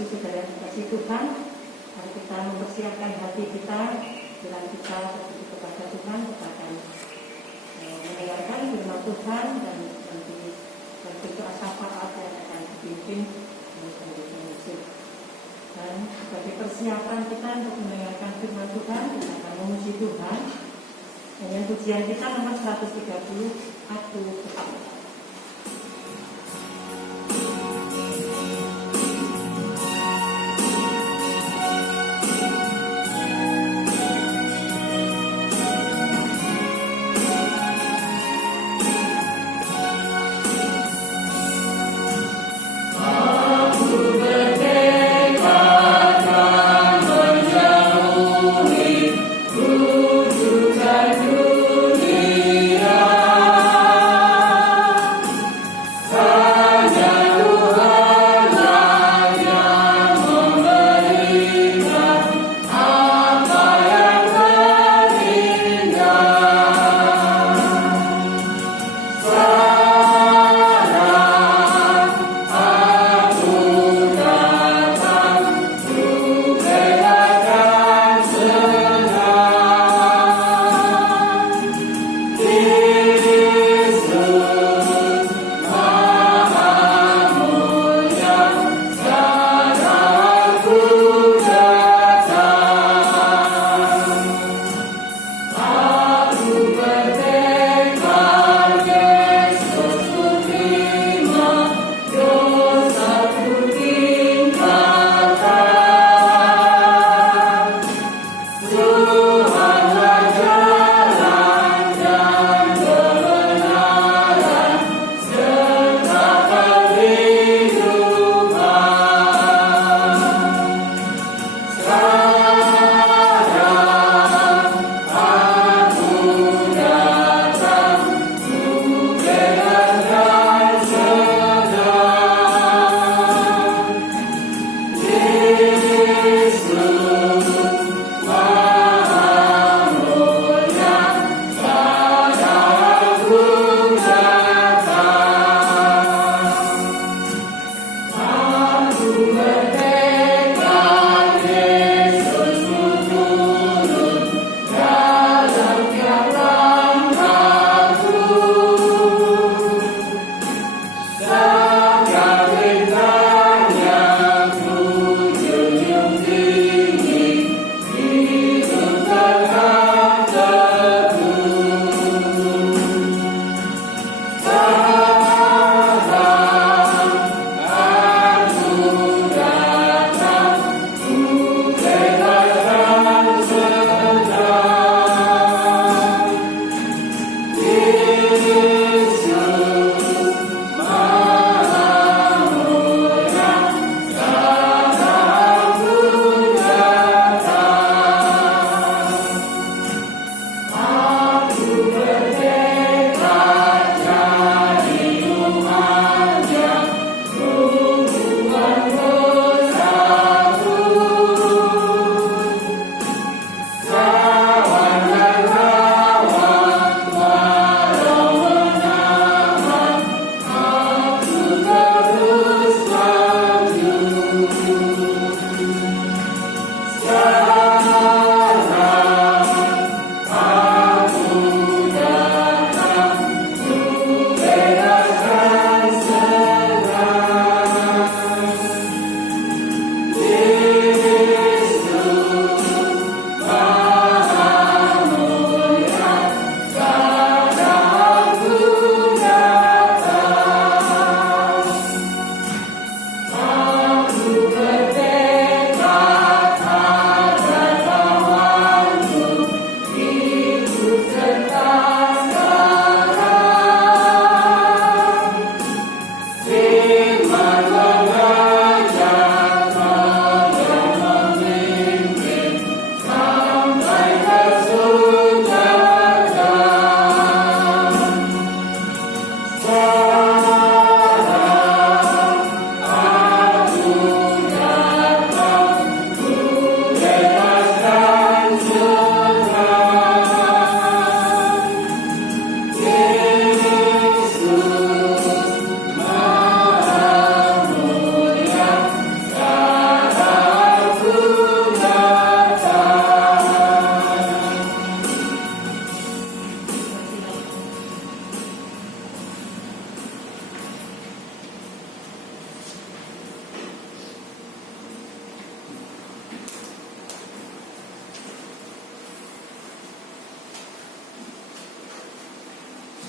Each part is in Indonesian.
kasih saudara kasih Tuhan, mari kita mempersiapkan hati kita dengan kita bersujud kepada Tuhan, kepada mendengarkan firman Tuhan dan nanti berdoa syafaat yang akan dipimpin oleh pendeta musik. Dan sebagai persiapan kita untuk mendengarkan firman Tuhan, kita akan memuji Tuhan dengan pujian kita nomor 130, Aku Tetap.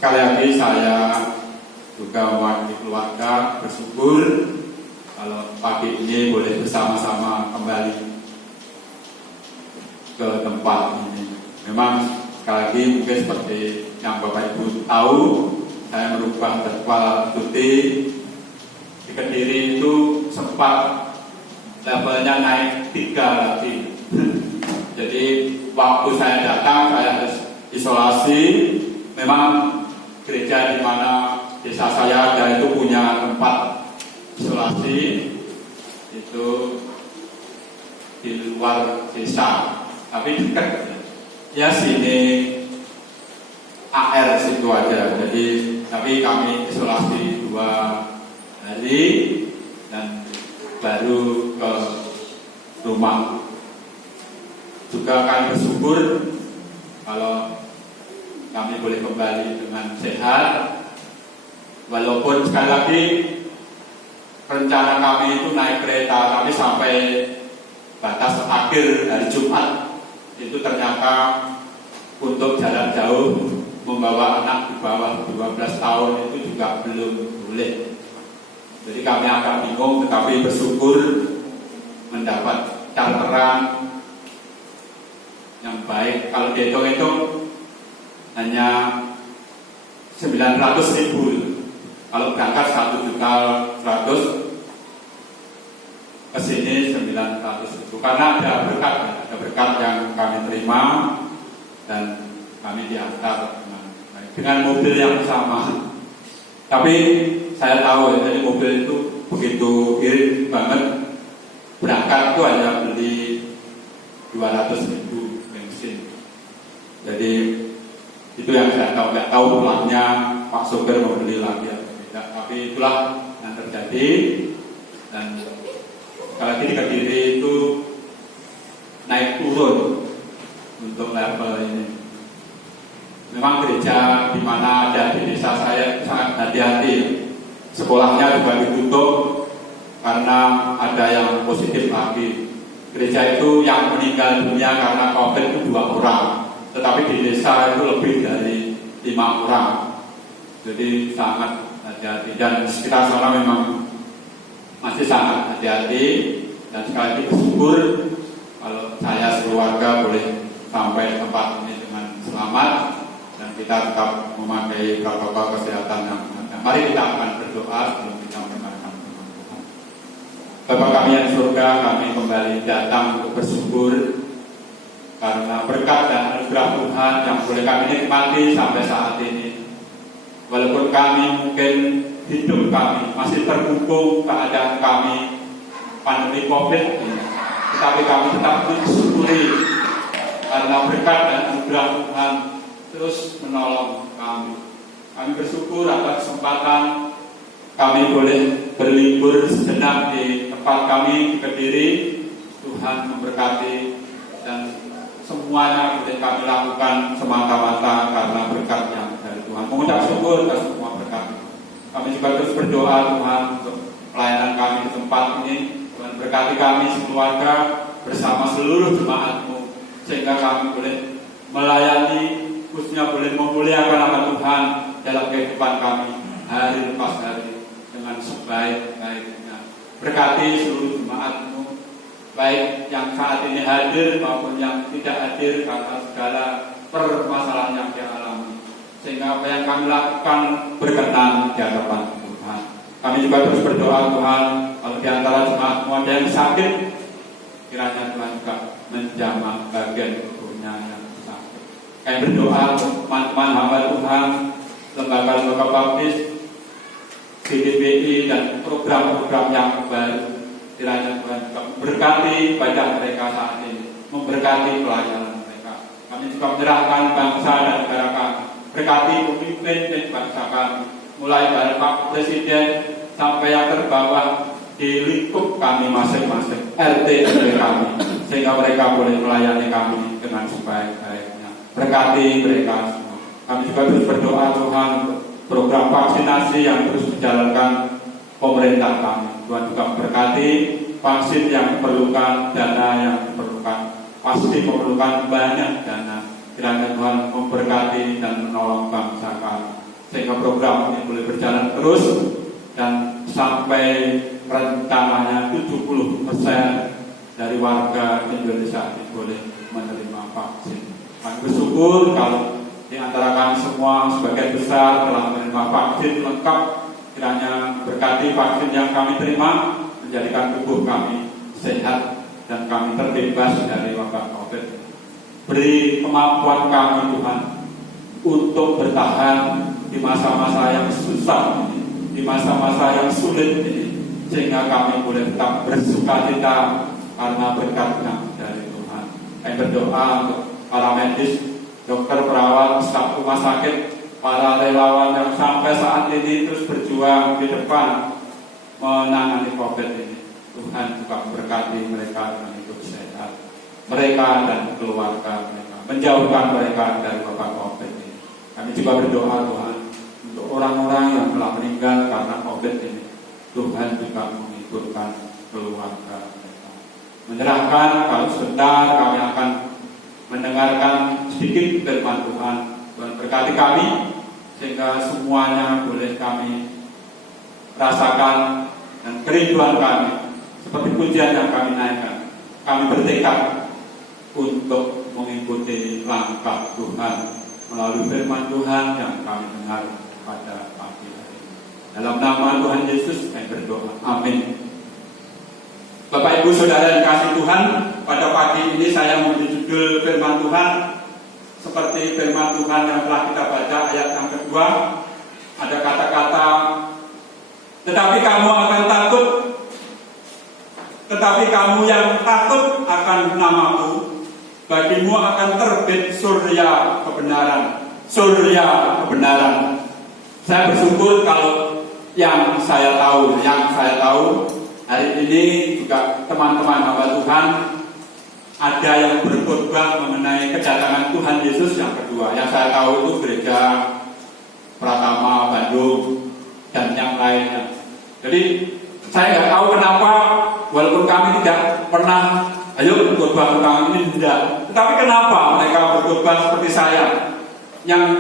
sekali lagi saya juga mewakili keluarga bersyukur kalau pagi ini boleh bersama-sama kembali ke tempat ini. Memang sekali lagi mungkin seperti yang Bapak Ibu tahu, saya merubah jadwal cuti di Kediri itu sempat levelnya naik 3 lagi. Jadi waktu saya datang saya harus isolasi. Memang gereja di mana desa saya ada itu punya tempat isolasi itu di luar desa, tapi dekat ya sini AR situ aja. Jadi tapi kami isolasi 2 hari dan baru ke rumah. Juga kami bersyukur kalau kami boleh kembali dengan sehat. Walaupun sekali lagi rencana kami itu naik kereta, tapi sampai batas akhir hari Jumat itu ternyata untuk jalan jauh membawa anak di bawah 12 tahun itu juga belum boleh. Jadi kami agak bingung, tetapi bersyukur mendapat charteran yang baik. Kalau dihitung-hitung hanya 900.000. Kalau berangkat 1.100.000, ke sini 900.000. Karena ada berkat yang kami terima dan kami diantar dengan mobil yang sama. Tapi saya tahu ya, jadi mobil itu begitu irit banget. Berangkat itu hanya beli 200.000 bensin. Jadi itu yang saya tahu. Nggak tahu pulangnya Pak sopir membeli lagi atau tidak. Tapi itulah yang terjadi. Dan sekali lagi di Kediri itu naik turun untuk level ini. Memang gereja di mana ada di desa saya sangat hati-hati. Sekolahnya juga ditutup karena ada yang positif lagi. Gereja itu yang meninggal dunia karena COVID itu 2 orang, tetapi di desa itu lebih dari 5 orang. Jadi sangat hati-hati, dan di sekitar sana memang masih sangat hati-hati. Dan sekali lagi bersyukur kalau saya sekeluarga boleh sampai tempat ini dengan selamat dan kita tetap memakai protokol kesehatan yang ada. Mari kita akan berdoa sebelum kita mendengarkan firman Tuhan. Bapa kami yang di surga, kami kembali datang untuk bersyukur karena berkat dan anugerah Tuhan yang boleh kami nikmati sampai saat ini. Walaupun kami mungkin hidup kami masih terkungkung keadaan kami pandemi COVID ini, tetapi kami tetap bersyukuri karena berkat dan anugerah Tuhan terus menolong kami. Kami bersyukur atas kesempatan kami boleh berlibur sejenak di tempat kami di Kediri. Tuhan memberkati dan semuanya boleh kami lakukan semata-mata karena berkat yang dari Tuhan. Mengucap syukur atas semua berkat. Kami juga terus berdoa Tuhan untuk pelayanan kami di tempat ini. Tuhan berkati kami sekeluarga bersama seluruh jemaat-Mu sehingga kami boleh melayani, khususnya boleh memuliakan nama Tuhan dalam kehidupan kami hari lepas hari dengan sebaik-baiknya. Berkati seluruh jemaat-Mu, baik yang saat ini hadir maupun yang tidak hadir karena segala permasalahan yang dialami, sehingga apa yang kami lakukan berkenan di hadapan Tuhan. Kami juga terus berdoa Tuhan, kalau di antara jemaat-Mu ada yang sakit, kiranya Tuhan juga menjamah bagian tubuhnya yang sakit. Kami berdoa teman-teman hamba Tuhan, lembaga-lembaga baptis, GDPI dan program-program yang baru, kiranya Tuhan juga memberkati badan mereka saat ini, memberkati pelayanan mereka. Kami juga menyerahkan bangsa dan negara kami, berkati pemimpin dan bangsa kami, mulai dari Pak Presiden sampai yang terbawah di lingkup kami masing-masing, RT kami, sehingga mereka boleh melayani kami dengan sebaik-baiknya. Berkati mereka semua. Kami juga terus berdoa Tuhan untuk program vaksinasi yang terus dijalankan pemerintah kami. Tuhan juga memberkati vaksin yang diperlukan, dana yang diperlukan, pasti memerlukan banyak dana. Kiranya Tuhan memberkati dan menolong bangsa kami. sehingga program ini boleh berjalan terus dan sampai rencananya 70% dari warga Indonesia ini boleh menerima vaksin. Kami bersyukur kalau di antara kami semua sebagian besar telah menerima vaksin lengkap. Kiranya berkati vaksin yang kami terima menjadikan tubuh kami sehat dan kami terbebas dari wabah COVID. Beri kemampuan kami Tuhan untuk bertahan di masa-masa yang susah ini, di masa-masa yang sulit ini, sehingga kami boleh tetap bersukacita karena berkatnya dari Tuhan. Kami berdoa untuk para medis, dokter, perawat, staf rumah sakit, para relawan yang sampai saat ini terus berjuang di depan menangani COVID ini. Tuhan juga berkati mereka dengan hidup sehat, mereka dan keluarga mereka, menjauhkan mereka dari wabah COVID ini. Kami juga berdoa Tuhan untuk orang-orang yang telah meninggal karena COVID ini. Tuhan juga menghiburkan keluarga mereka. Menyerahkan kalau sebentar kami akan mendengarkan sedikit firman Tuhan. Tuhan berkati kami sehingga semuanya boleh kami rasakan dan kerinduan kami seperti pujian yang kami naikkan. Kami bertekad untuk mengikuti langkah Tuhan melalui firman Tuhan yang kami dengar pada pagi hari ini. Dalam nama Tuhan Yesus kami berdoa. Amin. Bapak Ibu Saudara yang kasih Tuhan, pada pagi ini saya memberi judul firman Tuhan seperti firman Tuhan yang telah kita baca ayat yang kedua. Ada kata-kata, tetapi kamu akan takut, tetapi kamu yang takut akan namaku, bagimu akan terbit surya kebenaran. Surya kebenaran. Saya bersyukur kalau yang saya tahu hari ini juga teman-teman hamba Tuhan ada yang berkhotbah mengenai kedatangan Tuhan Yesus yang kedua. Yang saya tahu itu gereja Pratama Bandung dan yang lainnya. Jadi saya nggak tahu kenapa, walaupun kami tidak pernah berkhotbah tentang ini tidak. Tetapi kenapa mereka berkhotbah seperti saya yang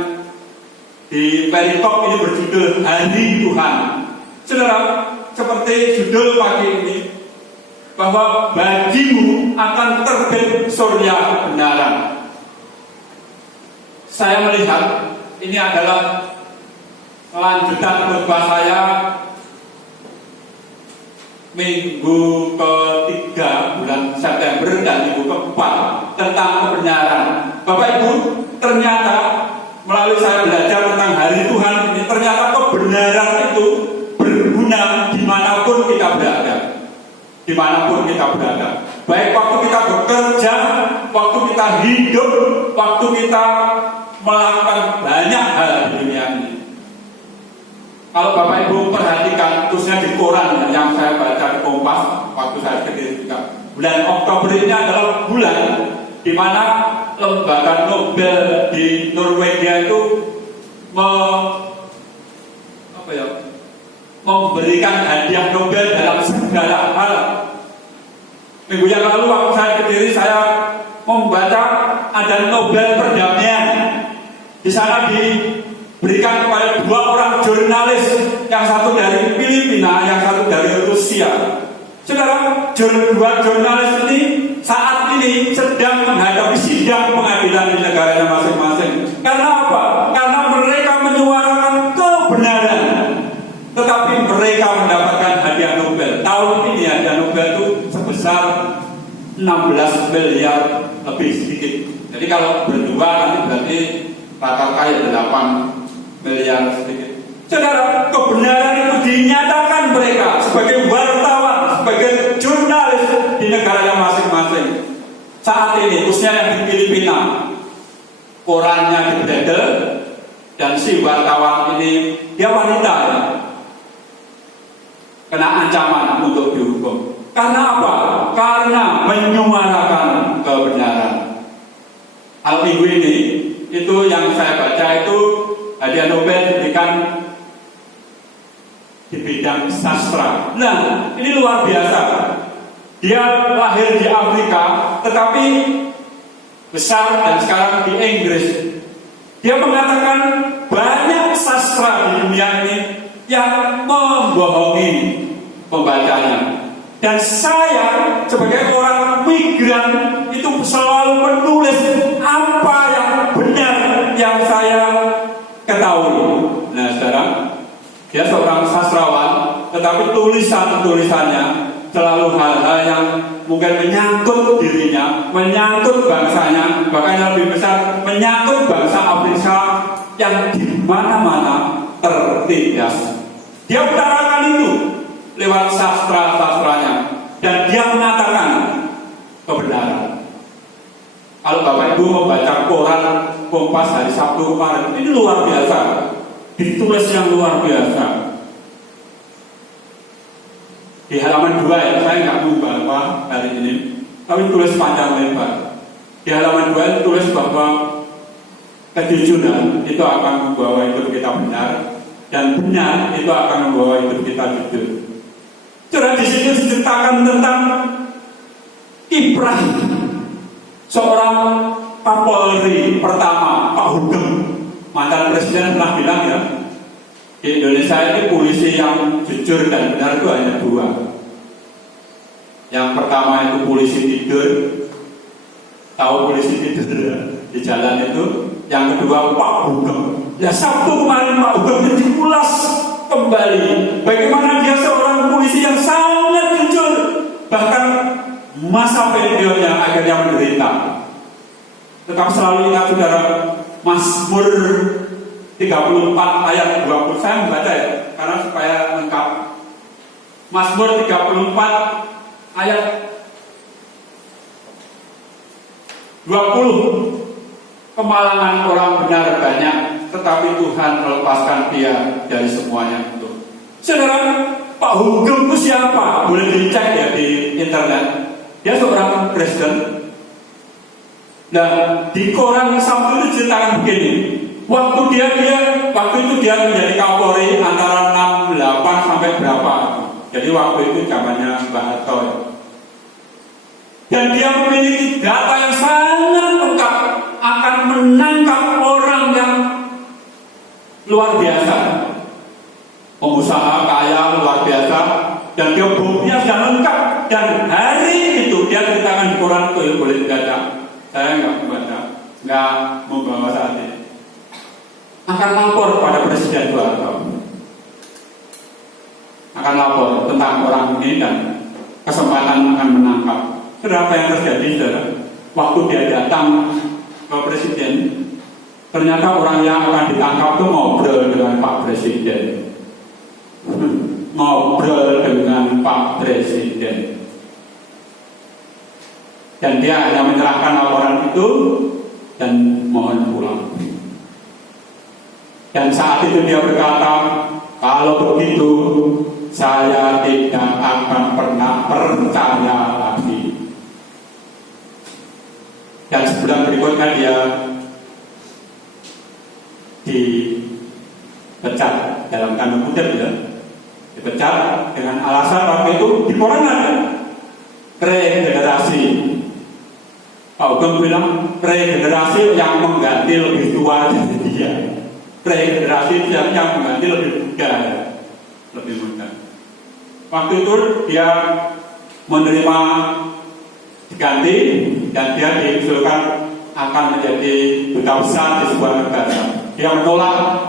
di perikop ini berjudul Hari Tuhan. Saudara, seperti judul pagi ini, bahwa bagimu akan terbit surya kebenaran. Saya melihat ini adalah lanjutan khotbah saya minggu ketiga bulan September dan minggu keempat tentang kebenaran. Bapak Ibu, ternyata melalui saya belajar tentang Hari Tuhan ini, ternyata kebenaran itu berguna dimanapun kita berada. Dimanapun kita berada, baik waktu kita bekerja, waktu kita hidup, waktu kita melakukan banyak hal di dunia ini. Kalau Bapak Ibu perhatikan, khususnya di koran yang saya baca di Kompas waktu saya kecil juga, bulan Oktober ini adalah bulan di mana lembaga Nobel di Norwegia itu memberikan hadiah Nobel dalam segala hal. Minggu yang lalu waktu saya berdiri, saya membaca ada Nobel perdamaian. Di sana diberikan kepada dua orang jurnalis, yang satu dari Filipina, yang satu dari Rusia. Saudara, dua jurnalis ini saat ini sedang menghadapi sidang pengadilan di negaranya masing-masing. Karena apa? Karena mereka menyuarakan kebenaran. Tetapi mereka mendapatkan hadiah Nobel. Tahun ini hadiah Nobel itu sebesar 16 miliar lebih sedikit. Jadi kalau berdua nanti berarti rata-rata 8 miliar sedikit. Saudara, kebenaran itu dinyatakan mereka sebagai wartawan, sebagai jurnalis di negaranya masing-masing. Saat ini, khususnya yang di Filipina, korannya dibredel dan si wartawan ini dia wanita ya, kena ancaman untuk dihukum. Karena apa? Karena menyuarakan kebenaran. Hal minggu ini, itu yang saya baca itu hadiah Nobel diberikan di bidang sastra. Nah, ini luar biasa. Dia lahir di Afrika, tetapi besar dan sekarang di Inggris. Dia mengatakan banyak sastra di dunia ini yang membohongi pembacanya. Dan saya sebagai orang migran itu selalu menulis apa yang benar yang saya ketahui. Nah sekarang dia seorang sastrawan, tetapi tulisannya selalu hal-hal yang mungkin menyangkut dirinya, menyangkut bangsanya, bahkan yang lebih besar menyangkut bangsa Afrika yang di mana-mana tertindas. Dia utarakan itu lewat sastra-sastranya, dan dia mengatakan kebenaran. Kalau Bapak Ibu membaca koran Kompas hari Sabtu kemarin, ini luar biasa, ditulis yang luar biasa. Di halaman 2 ya, saya nggak mau baca hari ini, tapi tulis panjang lebar. Di halaman 2 tulis bahwa kejujuran itu akan membawa hidup kita benar, dan benar itu akan membawa hidup kita jujur. Sudah di situ diceritakan tentang kiprah seorang Kapolri pertama, Pak Hugeng, mantan presiden, pernah bilang ya, di Indonesia ini polisi yang jujur dan benar itu hanya 2. Yang pertama itu polisi tidur, tahu polisi tidur ya, di jalan itu. Yang kedua Pak Hugeng. Ya Sabtu kemarin Pak Hugeng diulas kembali bagaimana dia seorang polisi yang sangat jujur, bahkan masa pensiunnya akhirnya menderita. Tetap selalu ingat saudara, Mazmur 34 ayat 20. Saya membaca ya, karena supaya lengkap. Mazmur 34 ayat 20. Kemalangan orang benar banyak, tetapi Tuhan melepaskan dia dari semuanya itu. Saudara, Pak Hugeng itu siapa? Boleh dicek ya di internet. Dia seorang Kristen. Nah, di koran Sabtu itu ceritakan begini. Waktu itu dia menjadi Kapolri antara 68 sampai berapa. Jadi waktu itu zamannya Mbak Harto. Dan dia memiliki data yang sangat lengkap akan menangkap orang yang luar biasa, pengusaha kaya luar biasa, dan dia buktinya sudah lengkap. Dan hari itu dia ceritakan di koran itu, boleh dibaca. Saya nggak membaca, nggak membawa saat ini. Akan lapor pada Presiden Soeharto, akan lapor tentang orang ini dan kesempatan akan menangkap. Kenapa yang terjadi, saudara? Waktu dia datang ke Presiden, ternyata orang yang akan ditangkap itu ngobrol dengan Pak Presiden. Ngobrol dengan Pak Presiden. Dan dia hanya menyerahkan laporan itu dan mohon pulang. Dan saat itu dia berkata, kalau begitu saya tidak akan pernah percaya lagi. Dan sebulan berikutnya dia dipecat dalam tanda kutip ya, dipecat dengan alasan waktu itu di koran ada regenerasi. Pak Hugeng bilang regenerasi yang mengganti lebih tua dari dia, regenerasi yang mengganti lebih muda, lebih muda. Waktu itu dia menerima diganti dan dia diusulkan akan menjadi duta besar di sebuah negara. Dia menolak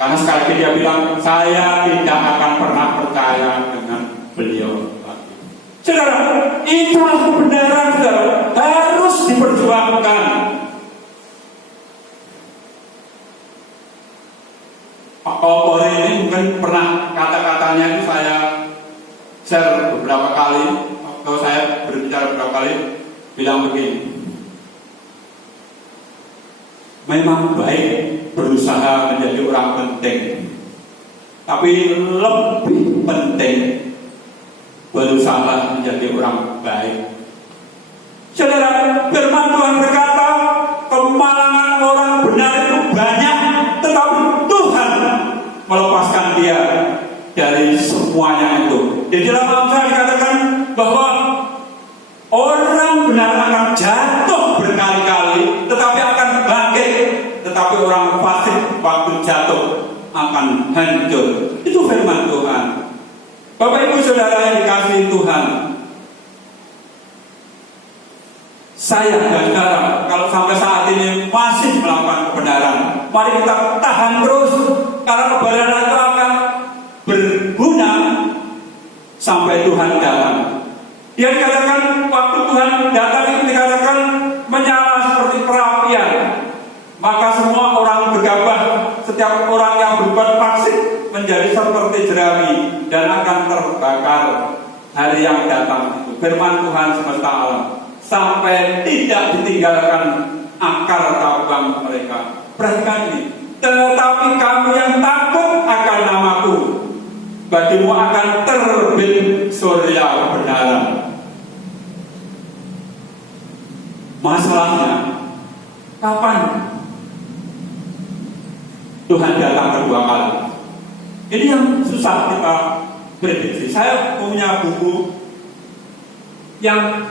karena sekali lagi dia bilang saya tidak akan pernah percaya dengan beliau lagi. Saudara, itulah kebenaran, saudara, harus diperjuangkan. Pak Kapolri ini mungkin pernah kata-katanya itu saya share beberapa kali. Kalau saya berbicara beberapa kali bilang begini, memang baik berusaha menjadi orang penting, tapi lebih penting berusaha menjadi orang baik. Saudara, firman Tuhan berkata, kemalangan orang benar itu banyak, tetapi Tuhan melepaskan dia dari semuanya itu. Di dalam Amsal dikatakan bahwa orang benar akan jatuh berkali-kali, tetapi akan bangkit. Tetapi orang fasik jatuh, akan hancur. Itu firman Tuhan. Bapak Ibu Saudara yang dikasihi Tuhan, saya dan saudara kalau sampai saat ini masih melakukan kebenaran, mari kita tahan terus, karena kebenaran itu akan berguna sampai Tuhan datang. Dia dikatakan waktu Tuhan datang itu dikatakan menyala seperti perapian, maka semua orang bergabah, setiap orang yang berbuat fasik menjadi seperti jerami dan akan terbakar hari yang datang itu. Firman Tuhan semesta alam, sampai tidak ditinggalkan akar cabang mereka. Perhatikan ini. Tetapi kamu yang takut akan namaku, bagimu akan terbit surya kebenaran. Masalahnya, kapan Tuhan datang kedua kali? Ini yang susah kita prediksi. Saya punya buku yang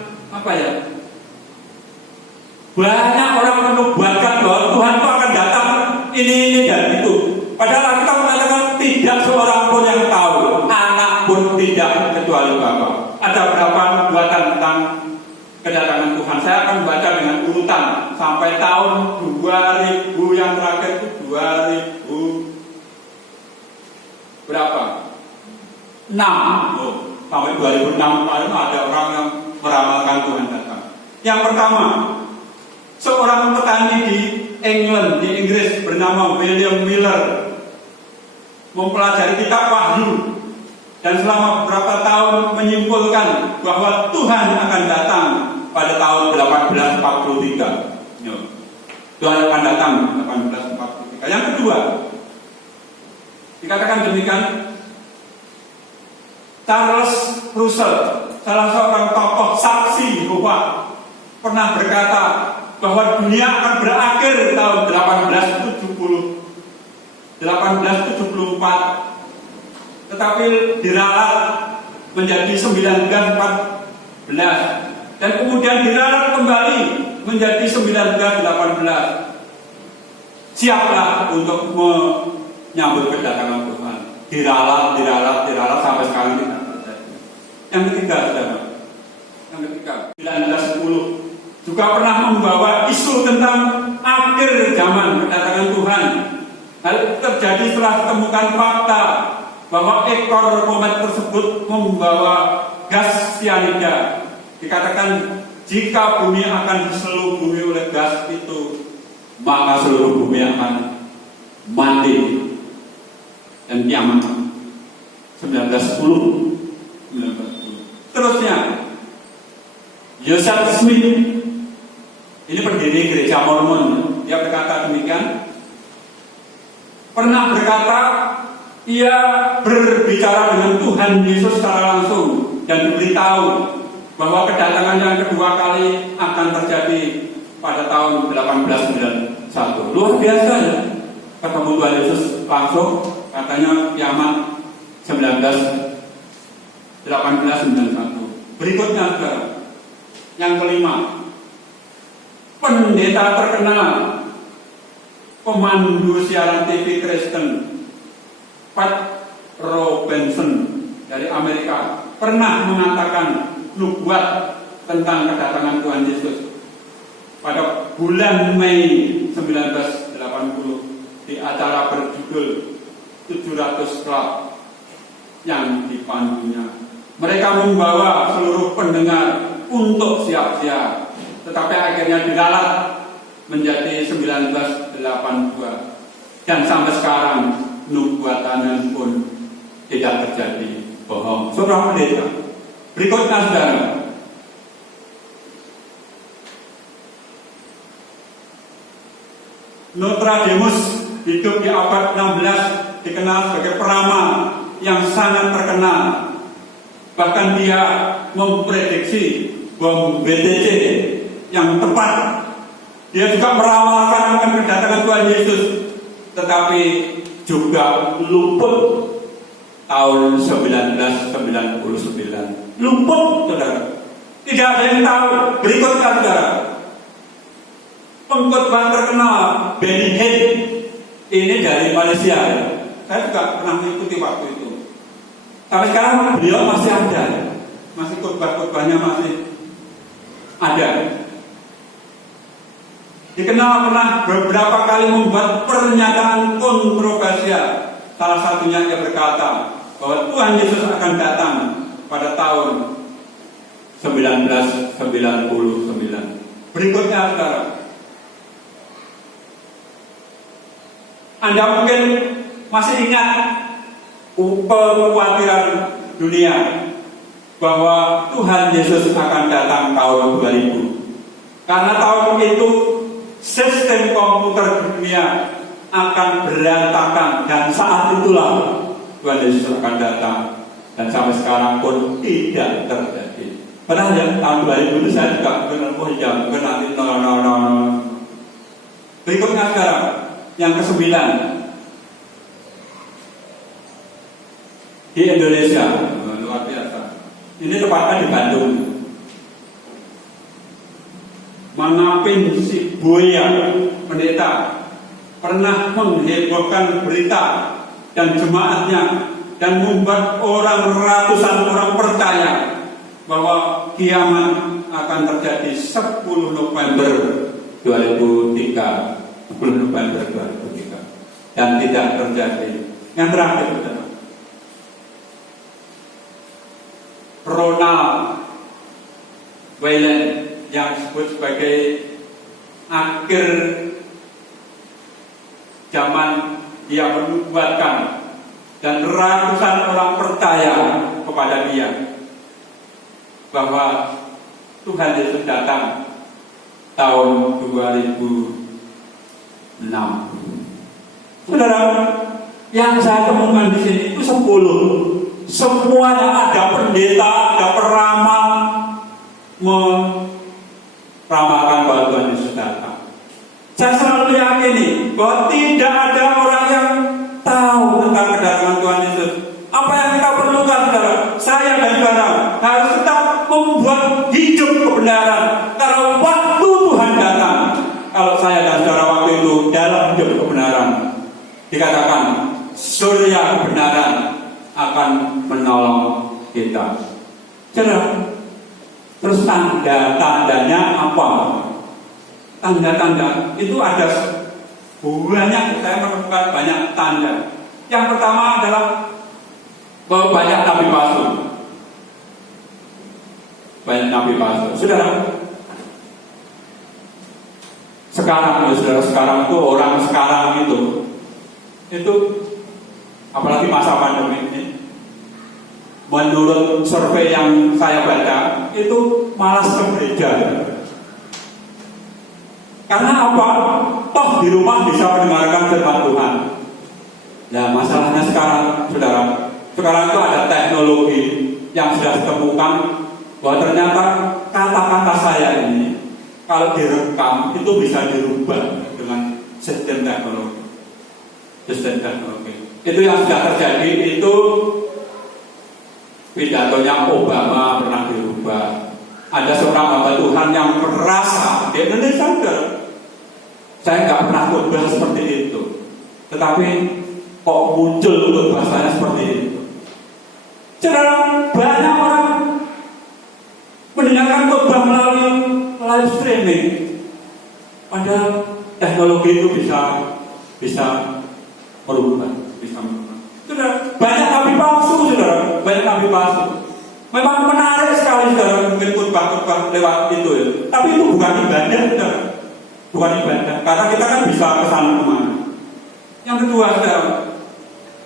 banyak orang menubuatkan bahwa Tuhan itu akan datang ini dan itu. Padahal kita mengatakan tidak seorang pun yang tahu, anak pun tidak kecuali Bapa. Ada berapa nubuatan tentang kedatangan Tuhan? Saya akan baca dengan urutan sampai tahun 2000 yang terakhir itu 2000 berapa? 6. Sampai 2006 kemarin ada orang yang meramalkan Tuhan datang. Yang pertama, seorang petani di England, di Inggris bernama William Miller mempelajari kitab Wahyu dan selama beberapa tahun menyimpulkan bahwa Tuhan akan datang pada tahun 1843. Tuhan akan datang 1843. Yang kedua, dikatakan demikian, Charles Russell, salah seorang tokoh saksi Yehova, pernah berkata bahwa dunia akan berakhir tahun 1874, tetapi diralat menjadi 1914 dan kemudian diralat kembali menjadi 1918. Siaplah untuk menyambut kedatangan Tuhan. Diralat sampai sekarang tidak terjadi. Yang ketiga, saudara. Yang ketiga, 1910 juga pernah membawa isu tentang akhir zaman kedatangan Tuhan. Hal itu terjadi setelah ditemukan fakta bahwa ekor komet tersebut membawa gas sianida. Dikatakan jika bumi akan diselubungi oleh gas itu, maka seluruh bumi akan mati dan kiamat. 1910. Terusnya, Joseph Smith, ini pendiri gereja Mormon, dia berkata demikian. Pernah berkata, ia berbicara dengan Tuhan Yesus secara langsung dan diberitahu bahwa kedatangan yang kedua kali akan terjadi pada tahun 1891. Luar biasa ya, ketemu Tuhan Yesus langsung, katanya kiamat 1891. Berikutnya, saudara, yang kelima, pendeta terkenal, pemandu siaran TV Kristen, Pat Robinson dari Amerika, pernah mengatakan nubuat tentang kedatangan Tuhan Yesus pada bulan Mei 1980 di acara berjudul 700 Club yang dipandunya. Mereka membawa seluruh pendengar untuk siap-siap, tetapi akhirnya diralat menjadi 1982 dan sampai sekarang nubuatannya pun tidak terjadi, bohong. Saudara pendeta, berikutnya saudara, Nostradamus hidup di abad 16, dikenal sebagai peramal yang sangat terkenal. Bahkan dia memprediksi bom BTC yang tepat. Dia juga meramalkan akan kedatangan Tuhan Yesus, tetapi juga luput tahun 1999. Luput, saudara. Tidak ada yang tahu. Berikutnya, saudara, pengkhotbah terkenal Benny Hinn, ini dari Malaysia. Saya juga pernah mengikuti waktu itu. Sampai sekarang beliau masih ada, masih khotbah-khotbahnya masih ada. Dikenal pernah beberapa kali membuat pernyataan kontroversial. Salah satunya ia berkata bahwa Tuhan Yesus akan datang pada tahun 1999. Berikutnya, saudara, Anda mungkin masih ingat kekhawatiran dunia bahwa Tuhan Yesus akan datang tahun 2000. Karena tahun itu sistem komputer dunia akan berantakan, dan saat itulah Tuhan Yesus akan datang, dan sampai sekarang pun tidak terjadi. Pernah ya, tahun 2000 itu saya juga mungkin nanti no. Berikutnya sekarang yang ke-9 di Indonesia, luar biasa. Ini tepatnya di Bandung. Mangapin si Buya pendeta pernah menghebohkan berita dan jemaatnya, dan membuat ratusan orang percaya bahwa kiamat akan terjadi 10 November 2003, dan tidak terjadi. Yang terakhir, Ronald Wayland yang disebut sebagai akhir zaman, dia menubuatkan, dan ratusan orang percaya kepada dia bahwa Tuhan Yesus datang tahun 2006. Saudara, yang saya temukan di sini itu 10. Semuanya ada pendeta, ada peramal meramalkan bahwa Tuhan Yesus datang. Saya selalu yakini bahwa tidak ada orang yang tahu tentang kedatangan Tuhan Yesus. Apa yang kita perlukan, saudara? Saya dan saudara harus tetap membuat hidup kebenaran. Karena waktu Tuhan datang, kalau saya dan saudara waktu itu dalam hidup kebenaran, dikatakan surya kebenaran akan menolong kita. Saudara, terus tanda-tandanya apa? Tanda-tanda itu ada banyak, saya menemukan banyak tanda. Yang pertama adalah bahwa banyak nabi palsu. Banyak nabi palsu. Saudara, sekarang itu orang sekarang itu apalagi masa pandemi ini, menurut survei yang saya baca itu malas ke gereja. Karena apa? Toh di rumah bisa mendengarkan firman Tuhan. Nah, masalahnya sekarang, saudara, sekarang itu ada teknologi yang sudah ditemukan bahwa ternyata kata-kata saya ini kalau direkam itu bisa dirubah dengan sistem teknologi. Itu yang sudah terjadi. Itu pidatonya Obama pernah dirubah. Ada seorang hamba Tuhan yang merasa di Indonesia, saya nggak pernah khotbah seperti itu, tetapi kok muncul khotbah saya seperti itu. Saudara, banyak orang mendengarkan khotbah melalui live streaming. Padahal teknologi itu bisa merubah. Saudara, banyak nabi palsu, saudara, banyak nabi palsu. Memang menarik sekali, saudara, mungkin khotbah lewat itu ya. Tapi itu bukan ibadah, saudara. Bukan ibadah, karena kita kan bisa kesana kemana. Yang kedua, saudara,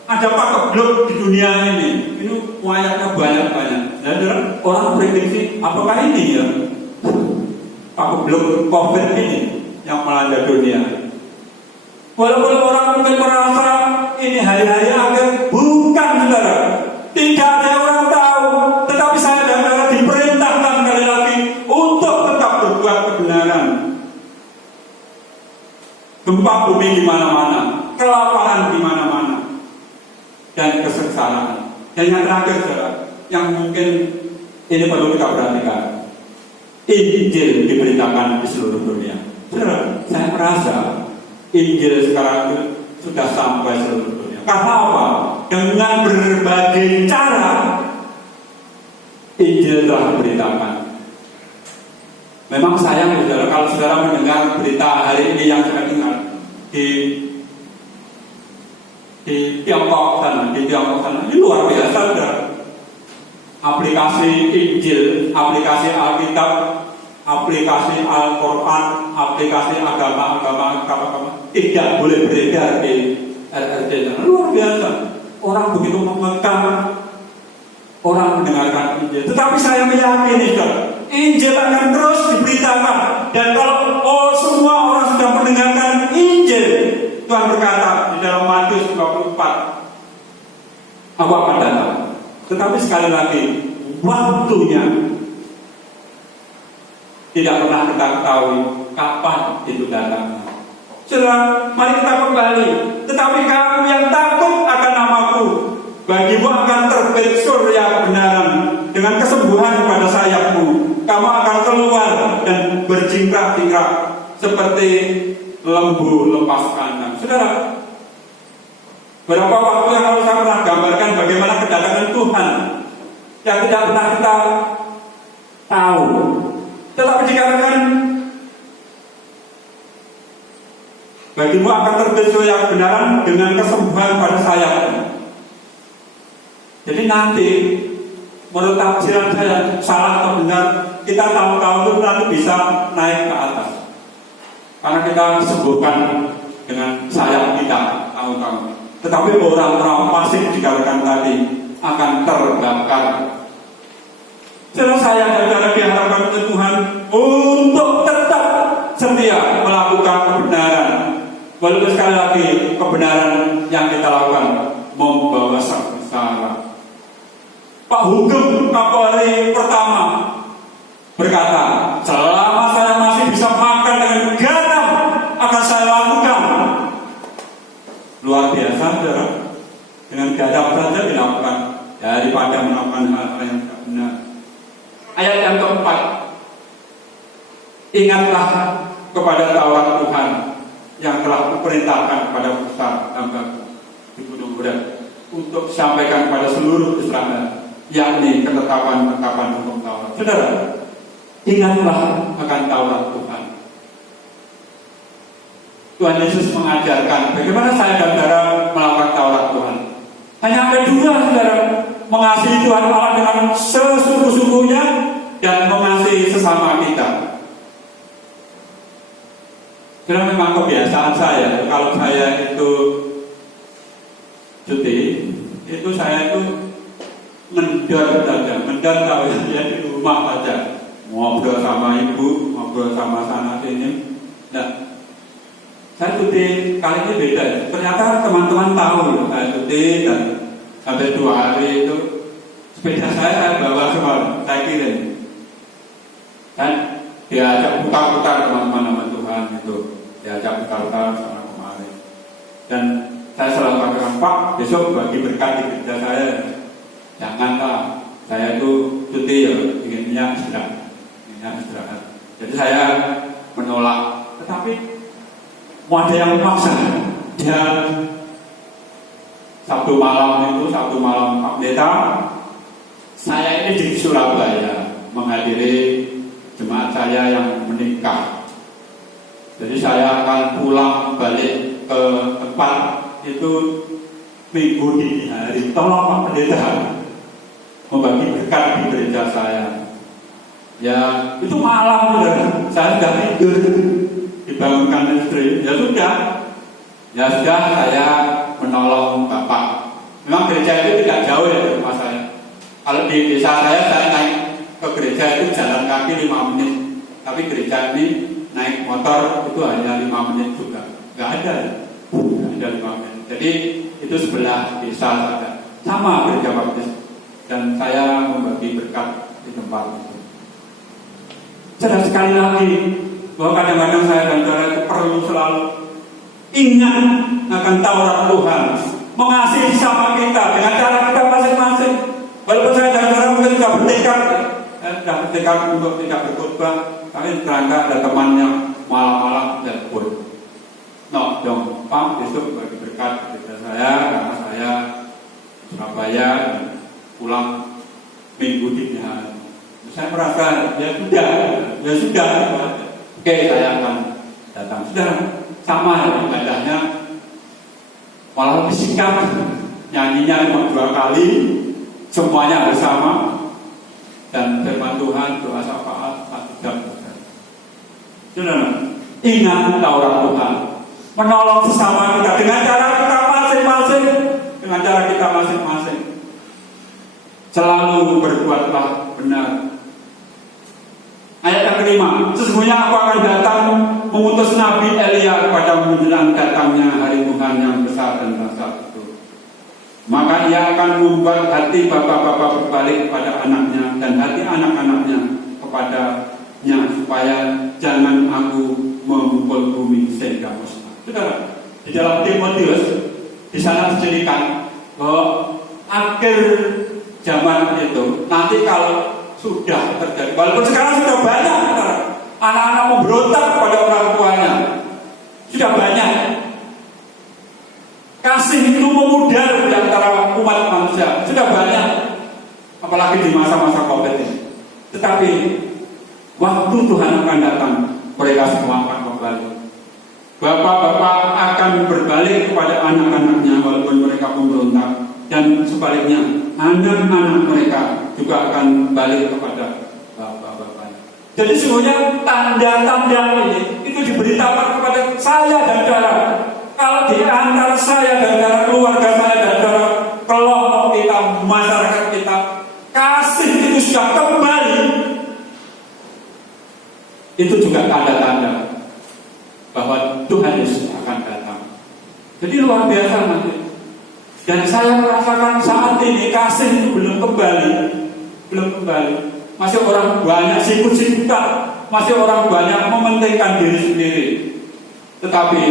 ada pakai blog di dunia ini wayaknya banyak. Dan orang prediksi apakah ini ya pakai blog COVID ini yang melanda dunia. Walaupun orang mungkin merasa ini hari-hari akhir, bukan, saudara. Tidak ada orang tahu, tetapi saya dan saudara diperintahkan sekali lagi untuk tetap berbuat kebenaran. Gempa bumi di mana-mana, kelaparan di mana-mana, dan kesengsaraan. Dan yang terakhir, saudara, yang mungkin ini perlu kita perhatikan, Injil diberitakan di seluruh dunia. Saudara, saya merasa Injil sekarang itu sudah sampai seluruh dunia. Karena apa? Dengan berbagai cara Injil telah diberitakan. Memang sayang saudara, kalau saudara mendengar berita hari ini yang saya dengar di Tiongkok sana, ini luar biasa saudara. Aplikasi Injil, aplikasi Alkitab, aplikasi Al-Quran, aplikasi agama tidak boleh beredar di RRD. Luar biasa. Orang begitu mengekang, orang mendengarkan Injil. Tetapi saya meyakini, Injil akan terus diberitakan. Dan kalau semua orang sudah mendengarkan Injil, Tuhan berkata di dalam Matius 24, aku akan datang. Tetapi sekali lagi, waktunya tidak pernah kita ketahui kapan itu datang. Saudara, mari kita kembali. Tetapi kamu yang takut akan namaku, bagimu akan terbit surya kebenaran dengan kesembuhan pada sayapmu. Kamu akan keluar dan berjingkrak-jingkrak seperti lembu lepas kandang. Saudara, berapa waktu yang lalu saya pernah gambarkan bagaimana kedatangan Tuhan yang tidak pernah kita tahu. Tetapi dikatakan bagimu akan terbit surya kebenaran dengan kesembuhan pada sayapmu. Jadi nanti menurut tafsiran saya salah atau benar, kita tahu-tahu itu nanti bisa naik ke atas. Karena kita sembuhkan dengan sayap kita tahu-tahu. Tetapi orang-orang pasif dikatakan tadi akan terbakar. Jadi saya dan diharapkan oleh Tuhan untuk tetap setia melakukan kebenaran. Walaupun sekali lagi kebenaran yang kita lakukan membawa sengsara. Pak Hukum Kapolri pertama berkata, selama saya masih bisa makan dengan garam akan saya lakukan. Luar biasa, saudara. Dengan garam saja dilakukan daripada melakukan hal-hal yang tidak benar. Ayat yang keempat, ingatlah kepada Taurat Tuhan yang telah kuperintahkan kepada Musa hambaku di Gunung Horeb untuk sampaikan kepada seluruh Israel, yakni ketetapan-ketetapan hukum Taurat. Saudara, ingatlah akan Taurat Tuhan. Tuhan Yesus mengajarkan bagaimana saya dan saudara melakukan Taurat Tuhan. Hanya ada dua, saudara, mengasihi Tuhan Allah dengan sesungguh-sungguhnya dan mengasihi sesama kita. Karena memang kebiasaan saya, kalau saya itu cuti, itu saya itu mendon saja, tahu ya di rumah saja, ngobrol sama ibu, ngobrol sama sana sini. Nah, saya cuti kali ini beda. Ternyata teman-teman tahu saya cuti dan sampai 2 hari itu sepeda saya bawa semua, saya kirim. Dan diajak putar-putar teman-teman nama Tuhan itu, diajak putar-putar sama kemarin. Dan saya selalu katakan, Pak, besok bagi berkat di gereja saya. Janganlah, saya itu cuti ya, inginnya istirahat. Jadi saya menolak. Tetapi mau ada yang memaksa. Dia Sabtu malam Pak Pendeta, saya ini di Surabaya menghadiri jemaat saya yang menikah. Jadi saya akan pulang balik ke tempat itu minggu dini hari. Tolong Pak Pendeta membagi berkat di gereja saya. Ya itu malam saya sudah tidur, dibangunkan istri. Ya sudah saya menolong Bapak. Memang gereja itu tidak jauh ya dari rumah saya. Kalau di desa saya naik ke gereja itu jalan kaki 5 menit. Tapi gereja ini naik motor itu hanya 5 menit juga. Nggak ada 5 menit. Jadi itu sebelah desa saja. Sama gereja Baptis. Dan saya membagi berkat di tempat itu. Saudara, sekali lagi bahwa kadang-kadang saya dan saudara itu perlu selalu ingat akan Taurat Tuhan, mengasihi sama kita dengan cara kita masing-masing. Walaupun saya dan saudara mungkin sudah bertekad untuk tidak berkhotbah, tapi kerangka ada temannya malam-malam dan pun. No, dong, Pak, besok bagi berkat. ya sudah, oke saya akan datang. Sudah sama ya ibadahnya, malah lebih singkat, nyanyinya cuma 2 kali, semuanya bersama, dan firman Tuhan, doa syafaat 1 jam. Saudara, ingat Taurat Tuhan, menolong sesama kita dengan cara kita masing-masing, dengan cara kita masing-masing. Selalu berbuatlah benar. Ayat yang kelima, sesungguhnya aku akan datang mengutus Nabi Elia kepada menjelang datangnya hari Tuhan yang besar dan dahsyat itu. Maka ia akan membuat hati bapak-bapak berbalik kepada anaknya dan hati anak-anaknya kepadanya, supaya jangan aku memukul bumi sehingga musnah. Saudara, di dalam Timotius di sana disebutkan bahwa akhir zaman itu nanti kalau sudah terjadi, walaupun sekarang sudah banyak anak-anak memberontak kepada orang tuanya, sudah banyak. Kasih itu memudar di antara umat manusia, sudah banyak, apalagi di masa-masa COVID ini. Tetapi waktu Tuhan akan datang, mereka semua akan kembali. Bapak-bapak akan berbalik kepada anak-anaknya walaupun mereka memberontak, dan sebaliknya anak-anak mereka juga akan balik kepada bapak-bapaknya. Jadi sebenarnya tanda-tanda ini itu diberitakan kepada saya dan saudara. Kalau di antara saya dan saudara, keluarga saya dan saudara, kelompok kita, masyarakat kita, kasih itu sudah kembali, itu juga tanda-tanda bahwa Tuhan Yesus akan datang. Jadi luar biasa nanti. Dan saya merasakan saat ini kasih itu belum kembali. Masih orang banyak sikut-sikutan, masih orang banyak mementingkan diri sendiri. Tetapi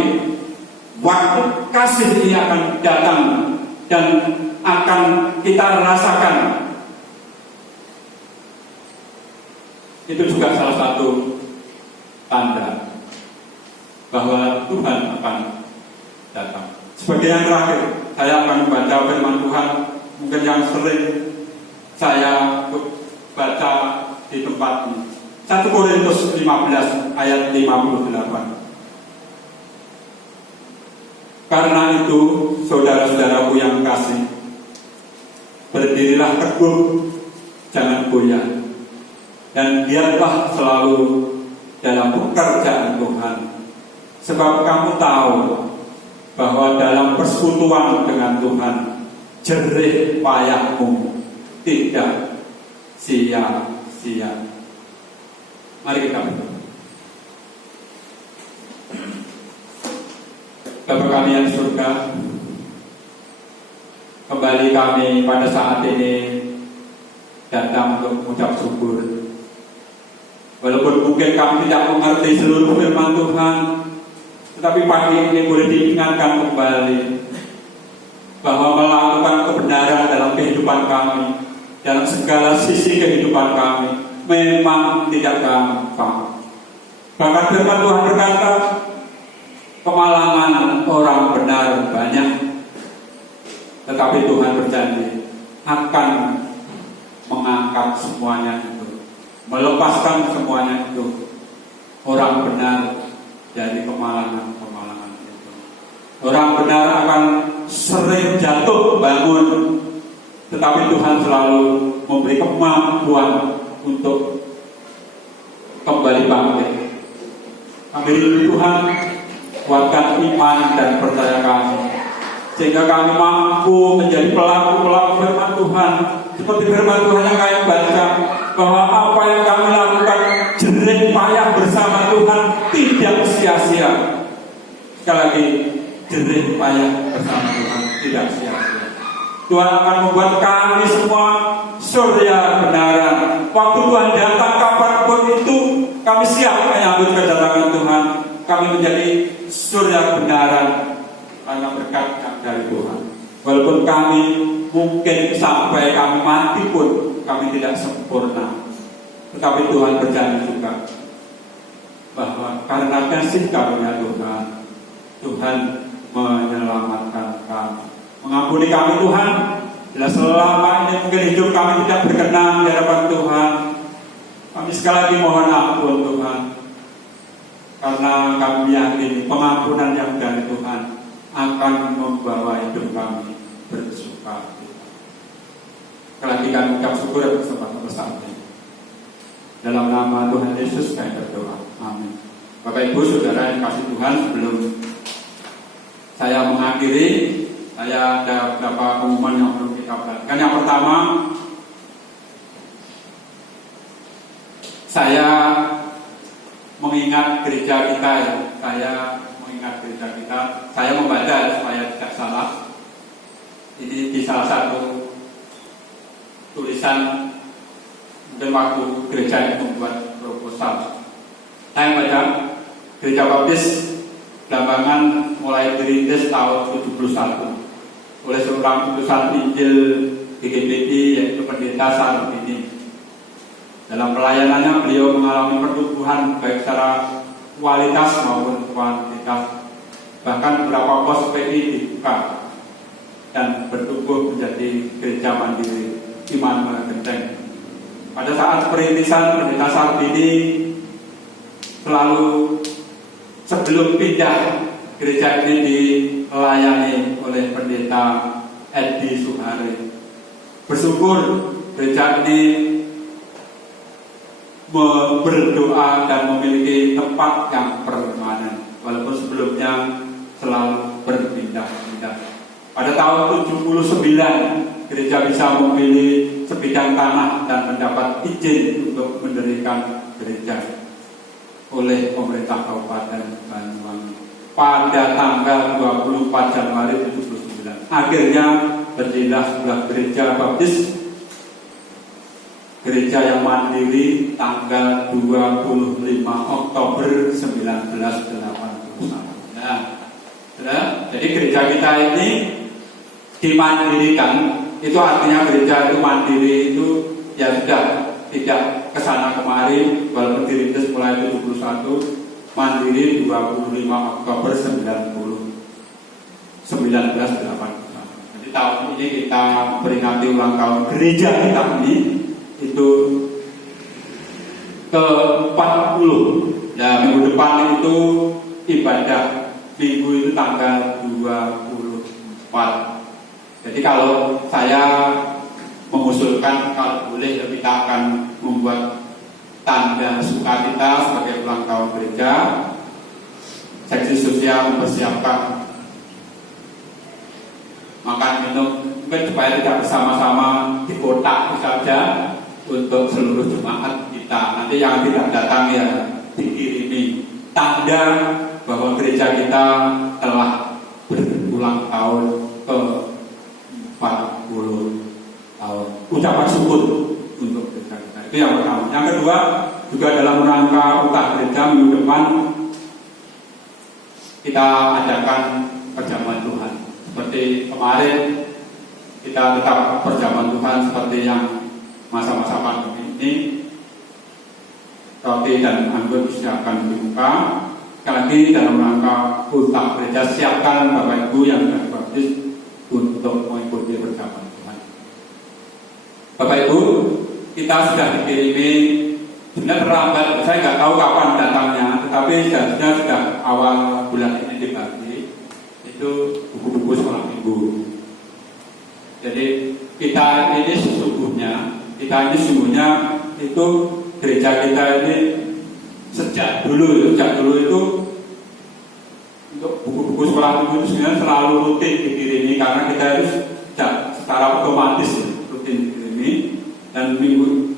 waktu kasih ini akan datang dan akan kita rasakan. Itu juga salah satu tanda bahwa Tuhan akan datang. Sebagai yang terakhir, saya akan membaca firman Tuhan mungkin yang sering saya baca di tempat ini. 1 Korintus 15 ayat 58. Karena itu, saudara-saudaraku yang kasih, berdirilah teguh, jangan goyah, dan giatlah selalu dalam pekerjaan Tuhan. Sebab kamu tahu bahwa dalam persekutuan dengan Tuhan, jerih payahmu tidak sia-sia. Mari kita berdoa. Bapa kami yang di surga, kembali kami pada saat ini datang untuk mengucap syukur. Walaupun mungkin kami tidak mengerti seluruh firman Tuhan, tetapi pagi ini boleh diingatkan kembali bahwa melakukan kebenaran dalam kehidupan kami, dalam segala sisi kehidupan kami, memang tidak gampang. Bahkan firman Tuhan berkata, kemalangan orang benar banyak, tetapi Tuhan berjanji akan mengangkat semuanya itu, melepaskan semuanya itu, orang benar dari kemalangan itu. Orang benar akan sering jatuh bangun, tetapi Tuhan selalu memberi kemampuan untuk kembali bangkit. Kami rindu Tuhan, kuatkan iman dan percaya kami, sehingga kami mampu menjadi pelaku-pelaku firman Tuhan. Seperti firman Tuhan yang kami baca, bahwa apa yang kami lakukan, jerih payah bersama Tuhan, tidak sia-sia. Sekali lagi, jerih payah bersama Tuhan, tidak sia-sia. Tuhan akan membuat kami semua surya kebenaran. Waktu Tuhan datang kapanpun itu, kami siap menyambut kedatangan Tuhan. Kami menjadi surya kebenaran karena berkat dari Tuhan. Walaupun kami mungkin sampai kami mati pun kami tidak sempurna, tetapi Tuhan berjanji juga bahwa karena kasih karunia Tuhan, Tuhan menyelamatkan kami, mengampuni kami Tuhan. Bila selama ini mungkin hidup kami tidak berkenan di hadapan Tuhan, Kami sekali lagi mohon ampun Tuhan, karena kami yakin pengampunan yang dari Tuhan akan membawa hidup kami bersuka cita. Sekali lagi kami ucap syukur atas kesempatan bersama ini. Dalam nama Tuhan Yesus kami berdoa. Amin. Bapak Ibu Saudara yang kasih Tuhan, sebelum saya mengakhiri, saya ada beberapa pengumuman yang perlu kita perhatikan. Yang pertama, saya mengingat gereja kita, saya membaca supaya tidak salah. Ini di salah satu tulisan mungkin waktu gereja itu membuat proposal. Saya baca Gereja Baptis Blambangan mulai dirintis tahun 71 oleh seorang utusan Injil GGPD yaitu Pendeta Sarudini. Dalam pelayanannya beliau mengalami pertumbuhan baik secara kualitas maupun kuantitas. Bahkan beberapa pos PI dibuka dan bertumbuh menjadi gereja mandiri Immanuel Genteng. Pada saat perintisan Pendeta Sarudini selalu sebelum pindah gereja ini dilayani oleh Pendeta Edi Suhari. Bersyukur gereja ini berdoa dan memiliki tempat yang permanen, walaupun sebelumnya selalu berpindah-pindah. Pada tahun 79 gereja bisa memilih sebidang tanah dan mendapat izin untuk mendirikan gereja oleh pemerintah Kabupaten Banyuwangi pada tanggal 24 Januari 79. Akhirnya berdirilah sebuah gereja Baptis, gereja yang mandiri tanggal 25 Oktober 1981. Nah, jadi gereja kita ini dimandirikan, itu artinya gereja itu mandiri itu ya sudah tidak kesana kemari, walaupun dirintis mulai 71, mandiri 25 Oktober 1981. Jadi tahun ini kita peringati ulang tahun gereja kita ini itu ke-40. Nah, minggu depan itu ibadah minggu itu tanggal 24. Jadi kalau saya mengusulkan, kalau boleh kita akan membuat tanda sukacita sebagai ulang tahun gereja. Seksi sosial mempersiapkan makan minum, mungkin supaya tidak bersama-sama di kotak saja untuk seluruh jemaat kita. Nanti yang tidak datang ya dikirimi tanda bahwa gereja kita telah berulang tahun ke 40 tahun. Ucapan syukur untuk gereja kita. Itu yang pertama. Yang kedua, juga dalam rangka utah gereja minggu depan kita adakan perjamuan Tuhan. Seperti kemarin kita tetap perjamuan Tuhan seperti yang masa-masa pandemi ini, roti dan anggur akan dibuka. Sekali lagi dalam rangka utah gereja, siapkan Bapak Ibu yang sudah baptis untuk mengikuti perjamuan Tuhan. Bapak Ibu, kita sudah dikirimi, sebenarnya terlambat, saya nggak tahu kapan datangnya, tetapi seharusnya sudah awal bulan ini dibagi, itu buku-buku sekolah minggu. Jadi kita ini sesungguhnya itu gereja kita ini sejak dulu itu untuk buku-buku sekolah minggu itu sebenarnya selalu rutin dikirimi, karena kita itu secara otomatis rutin dikirimi, dan minggu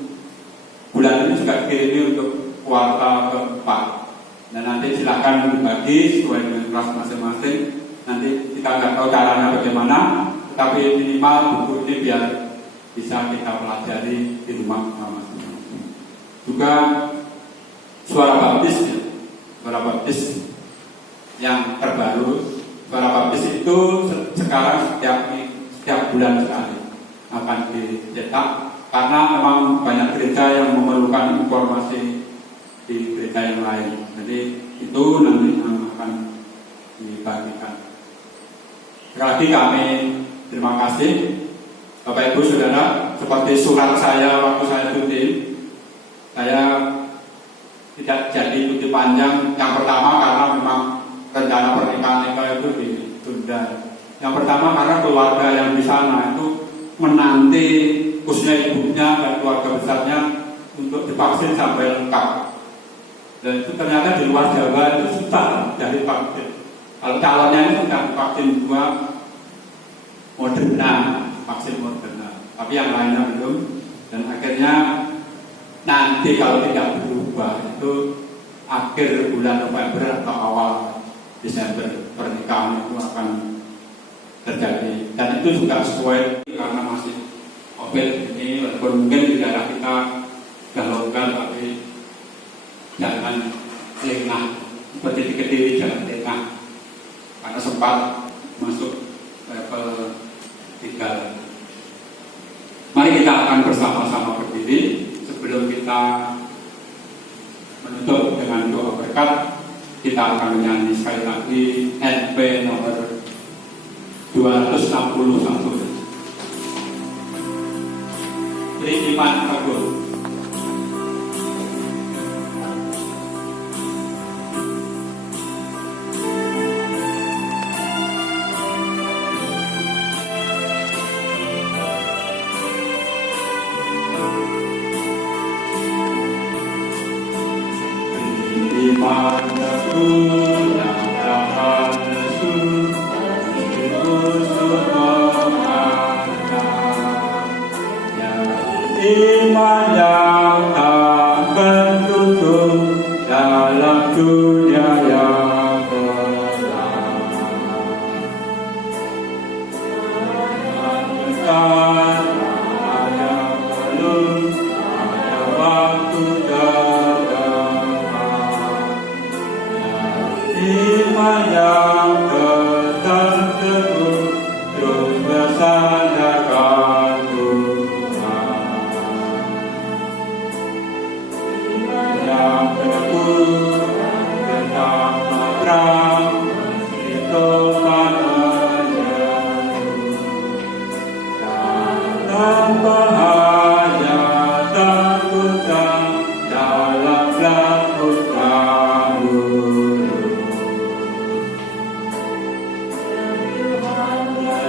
bulan ini juga dikirimi untuk kuartal keempat. Dan nanti silakan dibagi sesuai dengan kelas masing-masing. Nanti kita nggak tahu caranya bagaimana, tapi minimal buku ini biar bisa kita pelajari di rumah masing-masing. Juga suara baptis yang terbaru. Suara baptis itu sekarang setiap bulan sekali akan dicetak, karena memang banyak gereja yang memerlukan informasi di gereja yang lain. Jadi itu nanti akan dibagikan. Sekali lagi kami terima kasih Bapak Ibu Saudara. Seperti surat saya waktu saya cuti, saya tidak jadi cuti panjang. Yang pertama karena memang rencana pernikahan Eka itu ditunda. Yang pertama karena keluarga yang di sana itu menanti, khususnya ibunya dan keluarga besarnya untuk divaksin sampai lengkap. Dan itu ternyata di luar Jawa itu susah dari vaksin. Kalau calonnya ini sudah vaksin 2 Moderna, vaksin Moderna, tapi yang lainnya belum. Dan akhirnya nanti kalau tidak berubah itu akhir bulan November atau awal Desember pernikahan itu akan terjadi. Dan itu juga sesuai karena masih COVID ini, walaupun mungkin di daerah kita sudah longgar, tapi jangan lengah, seperti di Kediri jangan lengah, karena sempat masuk level 3. Mari kita akan bersama-sama berdiri sebelum kita menutup dengan doa berkat. Kita akan menyanyi sekali lagi NP nomor 261. Beri iman teguh. Iman yang tak tertutup dalam dunia yang gelap. Ada belum ada waktu terdekat. Iman yang tetap teguh terus bersandarkan Tuhan. Yang teguh tentang terang itu kan menjadi dalam bahaya terputar dalam lakukan dulu.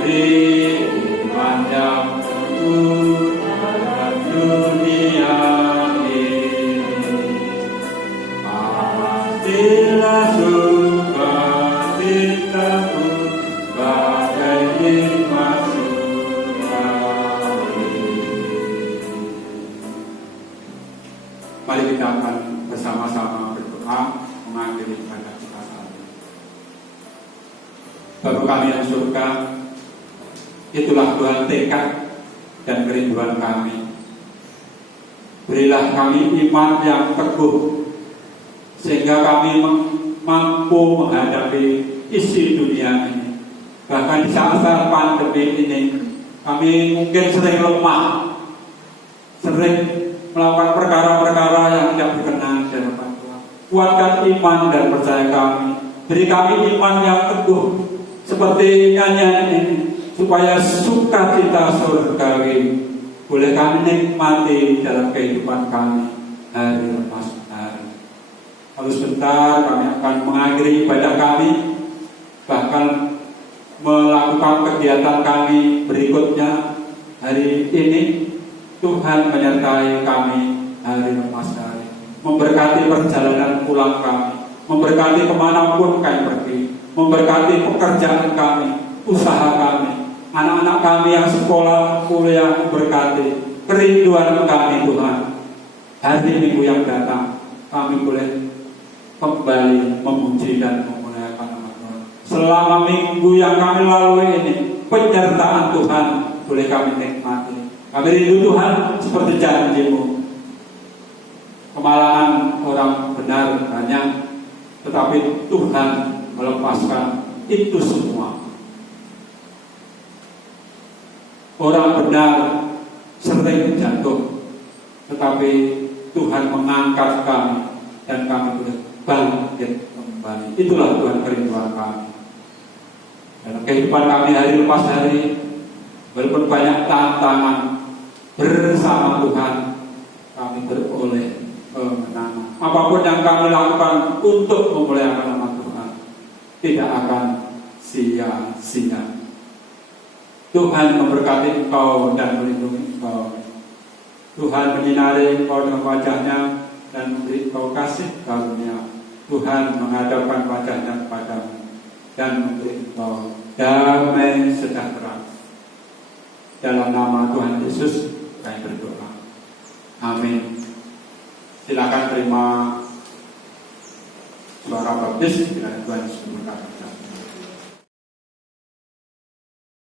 Dari iman yang teguh dalam dunia ini, pastilah sukacitaku bagai nikmat surgawi. Mari kita akan bersama-sama berdoa mengakhiri ibadah kita saat ini. Bapa kami yang surga, itulah Tuhan tekad dan kerinduan kami. Berilah kami iman yang teguh sehingga kami mampu menghadapi isi dunia ini. Bahkan di saat-saat pandemi ini kami mungkin sering lemah, sering melakukan perkara-perkara yang tidak berkenan di hadapan Tuhan. Kuatkan iman dan percaya kami. Beri kami iman yang teguh seperti nyanyian ini, supaya sukacita surgawi boleh kami nikmati dalam kehidupan kami hari lepas hari. Lalu sebentar kami akan mengakhiri ibadah kami, bahkan melakukan kegiatan kami berikutnya hari ini. Tuhan menyertai kami hari lepas hari, memberkati perjalanan pulang kami, memberkati kemanapun kami pergi, memberkati pekerjaan kami, usaha kami, anak-anak kami yang sekolah, kuliah, memberkati kerinduan kami Tuhan. Hari Minggu yang datang kami boleh kembali memuji dan memuliakan nama Tuhan. Selama minggu yang kami lalui ini, penyertaan Tuhan boleh kami nikmati. Kami rindu Tuhan seperti janji-Mu. Kemalangan orang benar banyak, tetapi Tuhan melepaskan itu semua. Orang benar sering jatuh, tetapi Tuhan mengangkat kami dan kami boleh bangkit kembali. Itulah Tuhan kerinduan kami. Dalam kehidupan kami hari lepas hari, walaupun banyak tantangan, bersama Tuhan kami beroleh kemenangan. Apapun yang kami lakukan untuk memuliakan nama Tuhan tidak akan sia-sia. Tuhan memberkati engkau dan melindungi engkau. Tuhan menyinari engkau dengan wajahnya dan memberi engkau kasih karunia. Tuhan menghadapkan wajahnya kepadamu dan memberi engkau damai sejahtera. Dalam nama Tuhan Yesus kami berdoa. Amin. Silakan terima suara baptis bila Tuhan Yesus memberkati.